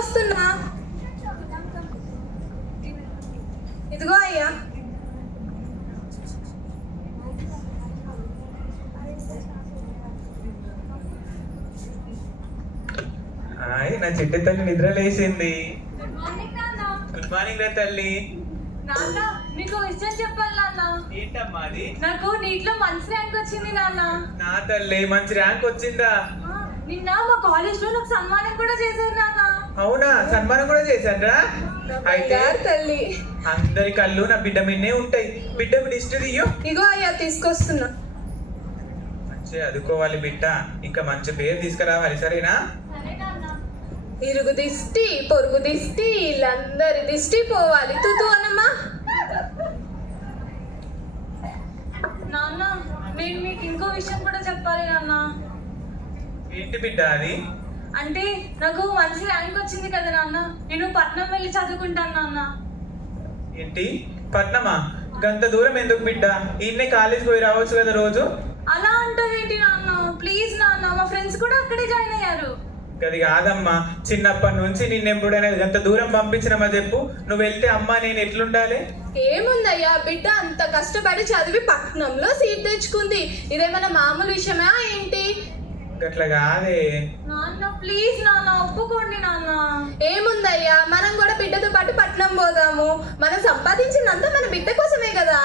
వస్తున్నా. ఇదిగో అయ్యా. హాయ్, నా చిట్టి తల్లి నిద్ర లేచింది. గుడ్ మార్నింగ్ నాన్న. గుడ్ మార్నింగ్ రా తల్లి. నాన్న మీకు విషయం చెప్పాలి నాన్న. ఏంటమ్మా అది? నాకు నీటిలో మంచి ర్యాంక్ వచ్చింది నాన్న. నా తల్లి మంచి ర్యాంక్ వచ్చిందా? నిన్న మా కాలేజ్ లో నాకు సన్మానం కూడా చేశారు నాన్న. అవునా, సన్మానం కూడా చేశారా? అయితే తల్లి అందరి కళ్ళు నా బిడ్డ మీదనే ఉంటాయి. బిడ్డకు దిష్టి తీయో. ఇగో అయ్యా తీసుకొస్తున్నా. మంచిగా చదువుకోవాలి బిడ్డ, ఇంకా మంచి పేరు తీసుకురావాలి, సరేనా? ఇరుగు దిష్టి, పొరుగు దిష్టి, వీళ్ళందరి దిష్టి పోవాలి. తూతూ అన్నమ్మా. నాన్న నేను మీకు ఇంకో విషయం కూడా చెప్పాలి నాన్న. ఏంటి బిడ్డ అది? అంటే నాకు మంచి ర్యాంక్ వచ్చింది కదా నాన్న, నేను పట్నం వెళ్ళి చదువుకుంటాను నాన్న. ఏంటి పట్నమా? గంత దూరం ఎందుకు బిడ్డ? ఈయన్నే కాలేజీకి పోయి రావచ్చు కదా రోజు. అలా అంటావేంటి నాన్న? ప్లీజ్ నాన్న, మా ఫ్రెండ్స్ కూడా అక్కడే జాయిన్ అయ్యారు. అది కాదమ్మా, చిన్నప్పటి నుంచి నిన్ను ఎప్పుడైనా గంత దూరం పంపించినమా చెప్పు. నువ్వు వెళ్తే అమ్మా నేను ఎట్లుండాలి? ఏముందయ్యా, బిడ్డ అంత కష్టపడి చదివి పట్నంలో సీట్ తెచ్చుకుంది. ఇదేమైనా మామూలు విషయమా ఏంటి? అట్లా కాదే నాన్న, ప్లీజ్ నాన్న ఒప్పుకోండి నాన్న. ఏముందయ్యా, మనం కూడా బిడ్డతో పాటు పట్నం పోదాము. మనం సంపాదించినంత మన బిడ్డ కోసమే కదా.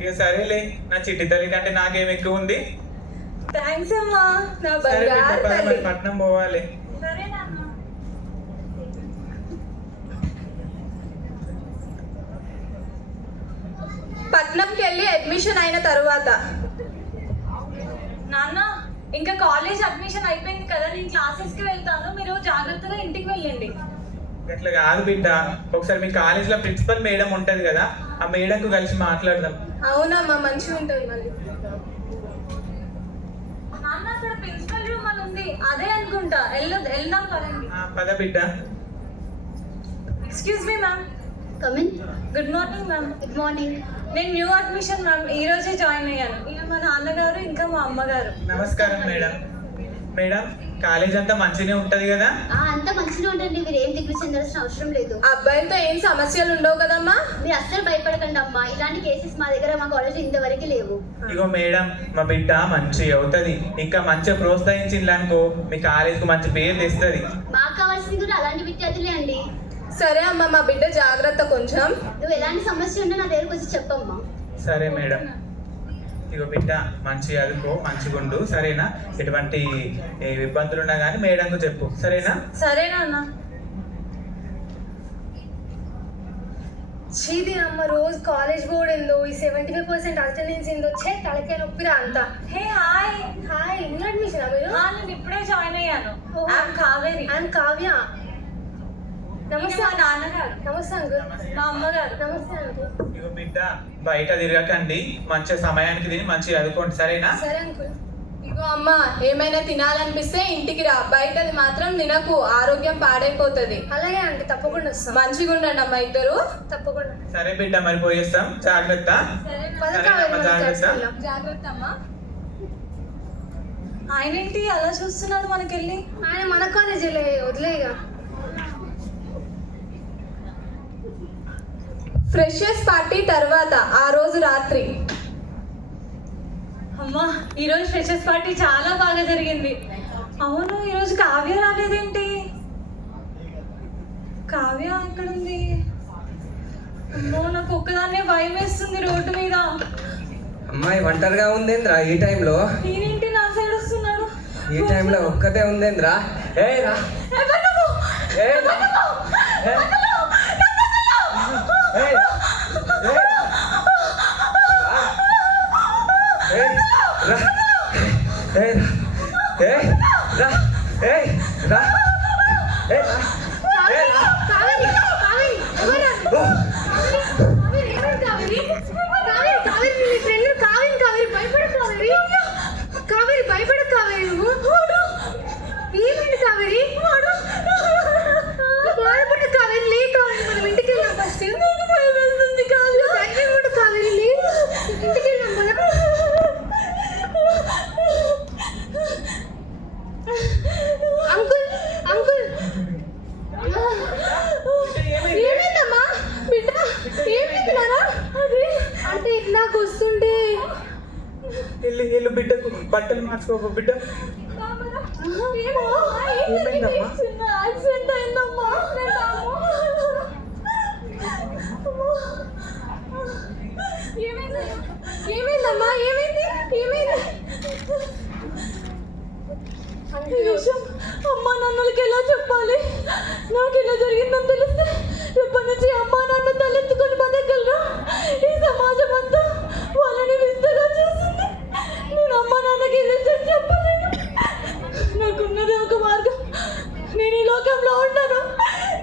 ఇక సరేలే, నా చిట్టి తల్లి కంటే నాకేం ఎక్కువ ఉంది. థ్యాంక్స్ అమ్మా, నా సరే బిడ్డ, బంగారు పద తల్లి. మరి పట్నం పోవాలి. సరే నాన్న. పట్నంకి వెళ్ళి అడ్మిషన్ అయిన తర్వాత నాన్న ఇంకా కాలేజ్ అడ్మిషన్ అయిపోయింది కదా, నేను క్లాసెస్ కి వెళ్తాను, మీరు జాగ్రత్తగా ఇంటికి వెళ్ళండి. అట్లా కాదు బిడ్డ, ఒకసారి మీ కాలేజీలో ప్రిన్సిపల్ మేడం ఉంటది కదా, ఆ మేడంకు కలిసి మాట్లాడదాం. అవునమ్మా, మంచిగా ఉంటుంది మళ్ళీ. నాన్న అక్కడ ప్రిన్సిపల్ రూమ్ అని ఉంది, అదే అనుకుంటా. వెళ్దాం పదండి. పద బిడ్డ. Excuse me ma'am. Come in. Good morning ma'am. Good morning. నేను న్యూ అడ్మిషన్ మ్యామ్, ఈ రోజే జాయిన్ అయ్యాను. ఇక మా నాన్నగారు ఇంకా మా అమ్మగారు. నమస్కారం మేడం. మేడం, కాలేజ్ అంతా మంచిగానే ఉంటది కదా? అంతా మంచిగా ఉంటుంది, మీరు ఏం దిగులు చెందాల్సిన అవసరం లేదు. అబ్బాయిలతో ఏం సమస్యలు ఉండవు కదమ్మా. మీరు అస్సలు భయపడకండి అమ్మా, ఇలాంటి కేసెస్ మా దగ్గర మా కాలేజ్ ఇంతవరకు లేవు. ఇగో మేడం, మా బిడ్డ మంచి అవుతుంది, ఇంకా మంచిగా ప్రోత్సహించింది అనుకో మీ కాలేజ్కి మంచి పేరు తెస్తుంది. మాకు కావాల్సింది కూడా అలాంటి విద్యార్థులే అండి. సరే అమ్మా, మా బిడ్డ జాగ్రత్త కొంచెం. నువ్వు ఎలాంటి సమస్య ఉన్నా నా దగ్గరకు వచ్చి చెప్పమ్మా. సరే మేడం. ఇగో బిడ్డ, మంచి చదువుకో, మంచిగా ఉండు, సరేనా? ఎటువంటి ఇబ్బందులు ఉన్నా కానీ మేడంకు చెప్పు, సరేనా? సరేనా అన్న. చీది అమ్మ, రోజు కాలేజ్ బోర్డు ఏందో, ఈ 75% అటెండెన్స్ ఏందో, చే తలకే నొప్పిరా అంతా. Hey hi. Hi, new admission మీరు? నేను ఇప్పుడే జాయిన్ అయ్యాను. కావేరి. ఐఎమ్ కావ్య. నమస్తే. మా నాన్నగారు. నమస్తే అంకుల్. మా అమ్మగారు. నమస్తే అంకుల్. ఇగో బిడ్డ, బయట తిరగకండి, మంచిగా సమయానికి తిని మంచిగా చదువుకోండి, సరేనా? సరే అంకుల్. ఇగో అమ్మ, ఏమైనా తినాలనిపిస్తే ఇంటికి రా, బయటది మాత్రం తినకు, ఆరోగ్యం పాడైపోతుంది. అలాగే అంటే తప్పకుండా వస్తాం. మంచిగా ఉండండి అమ్మ ఇద్దరు. తప్పకుండా. సరే బిడ్డ, మరి పోయేస్తాం, జాగ్రత్త. సరేనమ్మా, జాగ్రత్త. జాగ్రత్త అమ్మా. ఆయన ఏంటి అలా చూస్తున్నాడు మనకెళ్ళి? ఆయన మన కాలేజీలే, వదిలేగా. ఫ్రెషర్స్ పార్టీ తర్వాత ఆ రోజు రాత్రి. అమ్మా, ఈరోజు ఫ్రెషర్స్ పార్టీ చాలా బాగా జరిగింది. అవును, ఈరోజు కావ్య రాలేదేంటి? కావ్య ఎక్కడుంది? అమ్మో, నాకు ఒక్కదాన్నే భయం వేస్తుంది రోడ్డు మీద. అమ్మాయి ఒంటరిగా ఉందేంద్రా ఈ టైంలో? నేనేంటి నా సైడ్ వస్తున్నాడు? ఈ టైంలో ఒక్కతే ఉందేంద్రా? ఏ రా. ఎవరు నువ్వు? ఏ రా. ఏ. ఏ. ఏ. ఏ. రా. ఏ రా. ఏ రా. ఏ రా. ఏ రా. ఏ రా. కావేరి, కావేరి, ఎవరు? కావేరి, ఎవరు కావేరి? కావేరి, కావేరి, నీ ఫ్రెండ్ కావేరి. కావేరి, భయపడకు కావేరి. కావేరి, భయపడకు కావేరి. నువ్వు ఏమైంది కావేరి? భయపడకు కావేరి, లే కావేరి, మనం ఇంటికి వెళ్దాం ఫస్ట్. భయం వేస్తుంది కావేరి. ధైర్యం ఉండు కావేరి, లే, ఇంటికి వెళ్దాం మనం. అంకుల్, అంకుల్, బట్టలు మార్చుకోకు బిడ్డ. ఏమైందమ్మా? యాక్సిడెంట్ అయిందమ్మా. ఏమైందమ్మా? ఏమైంది? అమ్మా నాన్నలకి ఎలా చెప్పాలి? నాకు ఎలా జరిగిందని తెలిస్తే రేపటి నుంచి అమ్మా నాన్న తలెత్తుకొని బతకగలరా? ఈ సమాజం అంతా వాళ్ళని వింతగా చూస్తుంది. నేను అమ్మా నాన్నకి నిజం చెప్పలేను. నాకున్నదే ఒక మార్గం. నేను ఈ లోకంలో ఉండను.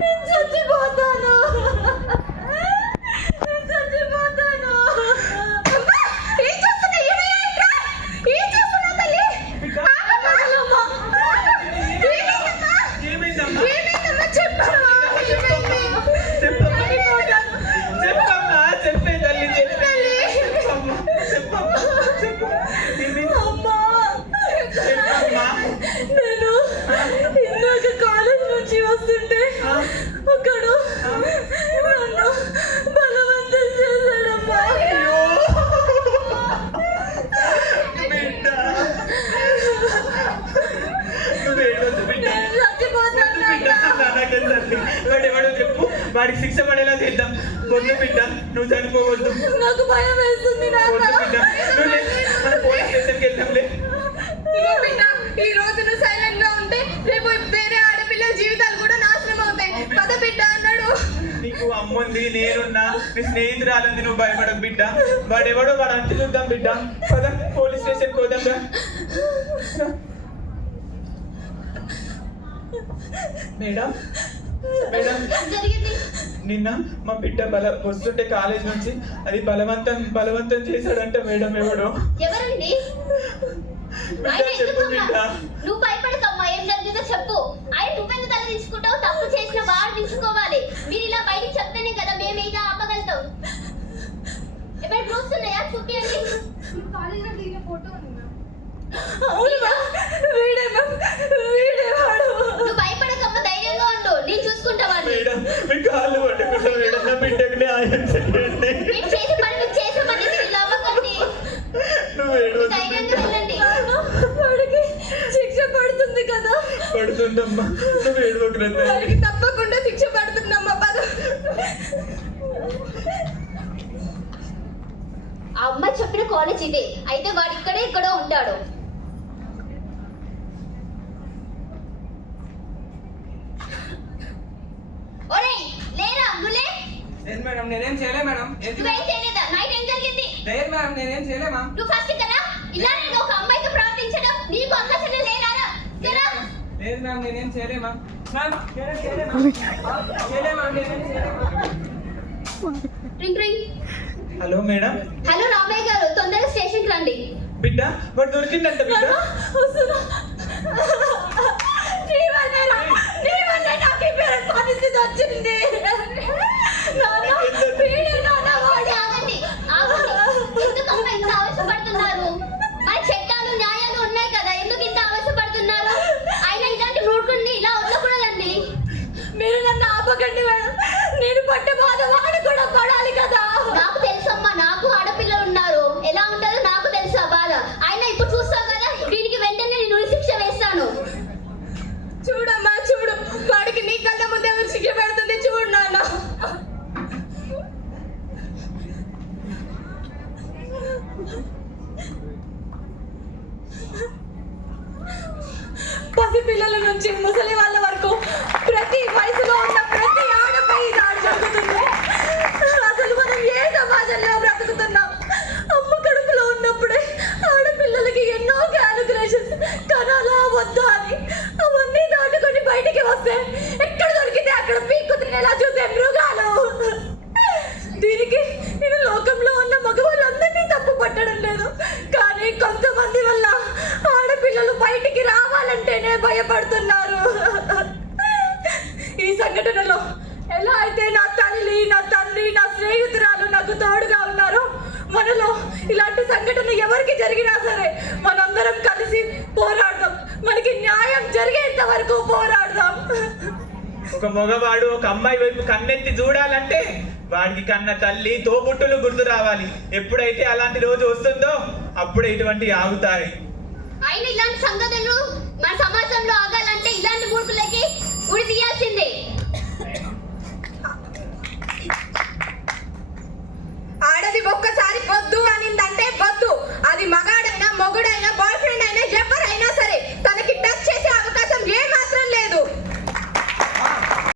నేను చచ్చిపోతాను. నేను ఇందాక కాలేజ్ నుంచి వస్తుంటే ఒకడు నన్ను బలవంతం చేశాడమ్మా. వాడెవడో చెప్పు, వాడికి శిక్ష పడేలా చేద్దాం. వద్దు బిడ్డ, నువ్వు చనిపోవద్దు. నాకు భయం వేస్తుంది నాన్న. మన పోలీస్ స్టేషన్కి వెళ్దాంలే. ఈ రోజు నువ్వు సైలెంట్ గా ఉంటే రేపు వేరే ఆడపిల్లల జీవితాలు కూడా నాశనం అవుతాయి. పద బిడ్డ అన్నాడు. నీకు అమ్ముంది, నేనున్నా, నీ స్నేహితురాలుంది, నువ్వు భయపడకు బిడ్డ. వాడెవడో వాడు అంటి చూద్దాం బిడ్డ. పద పోలీస్ స్టేషన్కి పోదాం. మేడం మేడం, నిన్న మా బిడ్డ వస్తుంటే కాలేజ్ నుంచి అది బలవంతం చేశాడంట మేడం. ఎవడో. ఎవరండి? చెప్పు బిడ్డ. నువ్వు భయపడకమ్మా, ఏం జరిగిందో చెప్పు. ఆయన నువ్వెందుకు తల దించుకుంటావు? తప్పు చేసిన వాడు దించుకోవాలి. మీరు ఇలా బయటికి చెప్తేనే కదా మేము ఇలా ఆపగలుగుతాం. ఏమైనా ప్రూఫ్స్ ఉన్నాయా? చూపియండి. నువ్వు భయపడకమ్మా, ధైర్యంగా ఉండు. నేను చూసుకుంటా వాడిని. మేడం, మీ కాళ్ళు పట్టుకుంటా మేడం. నా బిడ్డకి న్యాయం చేయండి. మీరు చేసే పని మీరు ఇలా అవ్వకండి. నువ్వు ఏడవద్దు. ధైర్యంగా వెళ్ళండి. వాడికి శిక్ష పడుతుంది కదా? పడుతుందమ్మా, నువ్వు ఏడవకు. వాడికి తప్పకుండా శిక్ష పడుతుందమ్మా. పద. ఆ అమ్మాయి చెప్పిన కాలేజ్ ఇదే. అయితే వాడు ఇక్కడో ఉంటాడు. ఒరేయ్ లేరా గులే. లేదు మేడం, నేనేం చేయలే మేడం. నువ్వేం చేయలేదా? నైట్ ఏం జరిగింది? లేదు మేడం, నేనేం చేయలే మ్యామ్. నువ్వు ఫస్ట్ కదా ఇలా నేను ఒక అమ్మాయితో ప్రవర్తించడం నీకు అంతసలు లేరారా? కదా? లేదు మ్యామ్, నేనేం చేయలే మ్యామ్. మ్యామ్, నేనేం చేయలే మ్యామ్. చేయలే మ్యామ్, నేనేం చేయలే ma'am. Ring ring. Hello madam. Hello Ramayya garu, తొందరగా స్టేషన్కి రండి. బిడ్డ, వాడు దొరికిందంట బిడ్డ. నాకు ఈ పరిస్థితి వచ్చింది. ఆగండి. ఎందుకమ్మా ఇంత ఆవేశపడుతున్నారు? మన చట్టాలు న్యాయాలు ఉన్నాయి కదా, ఎందుకు ఇంత ఆవేశపడుతున్నారు? ఆయన ఇలాంటి మూర్ఖుడిని ఇలా వదలకూడదండి. మీరు నన్ను ఆపకండి మేడం. నేను పడ్డ బాధ వాడు కూడా పడాలి కదా. నాకు తెలుసమ్మా, నాకు ఆడపిల్లలు ఉన్నారు. ఎలా ఉంటారో నాకు తెలుసు ఆ బాధ. ఆయన ఇప్పుడు చూస్తావు కదా, వీడికి వెంటనే నేను శిక్ష వేస్తాను. చూడమ్మా చూడు, వాడికి నీ కళ్ళ ముందే శిక్ష పెడుతుంది. చూడు నాన్న. పసి పిల్లల నుంచి ముసలి వాళ్ళ వరకు ప్రతి వయసులో ఉన్న ప్రతి ఆడపై దాడి జరుగుతుంది. అసలు మనం ఏ సమాజంలో బ్రతుకుతున్నాం? అమ్మ కడుపులో ఉన్నప్పుడే ఆడపిల్లలకి ఎన్నో క్యాలిక్యులేషన్స్ కనాలా వద్దా అని. అవన్నీ దాటుకొని బయటికి వస్తే ఎక్కడ దొరికితే అక్కడ పీక్కు తినేలా చూసే మృగాలు. దీనికి నేను లోకంలో ఉన్న మగవాళ్ళందరినీ తప్పు పట్టడం లేదు, కానీ కొంతమంది వల్ల ఆడపిల్లలు బయటికి రావాలంటేనే భయపడుతున్నారు. ఈ సంఘటనలో ఎలా అయితే నా తల్లి, నా తండ్రి, నా స్నేహితురాలు నాకు తోడుగా ఉన్నారో, మనలో ఇలాంటి సంఘటన ఎవరికి జరిగినా సరే మనందరం కలిసి పోరాడదాం. మనకి న్యాయం జరిగేంత వరకు పోరాడదాం. ఒక మగవాడు ఒక అమ్మాయి వైపు కన్నెత్తి చూడాలంటే వాడికి కన్న తల్లి, తోబుట్టులు గుర్తు రావాలి. ఎప్పుడైతే అలాంటి రోజు వస్తుందో అప్పుడే ఇటువంటి ఆగుతాయి. అయినా ఇలాంటి సంగతులు మన సమాజంలో ఆగాలంటే ఇలాంటి మూర్ఖులకి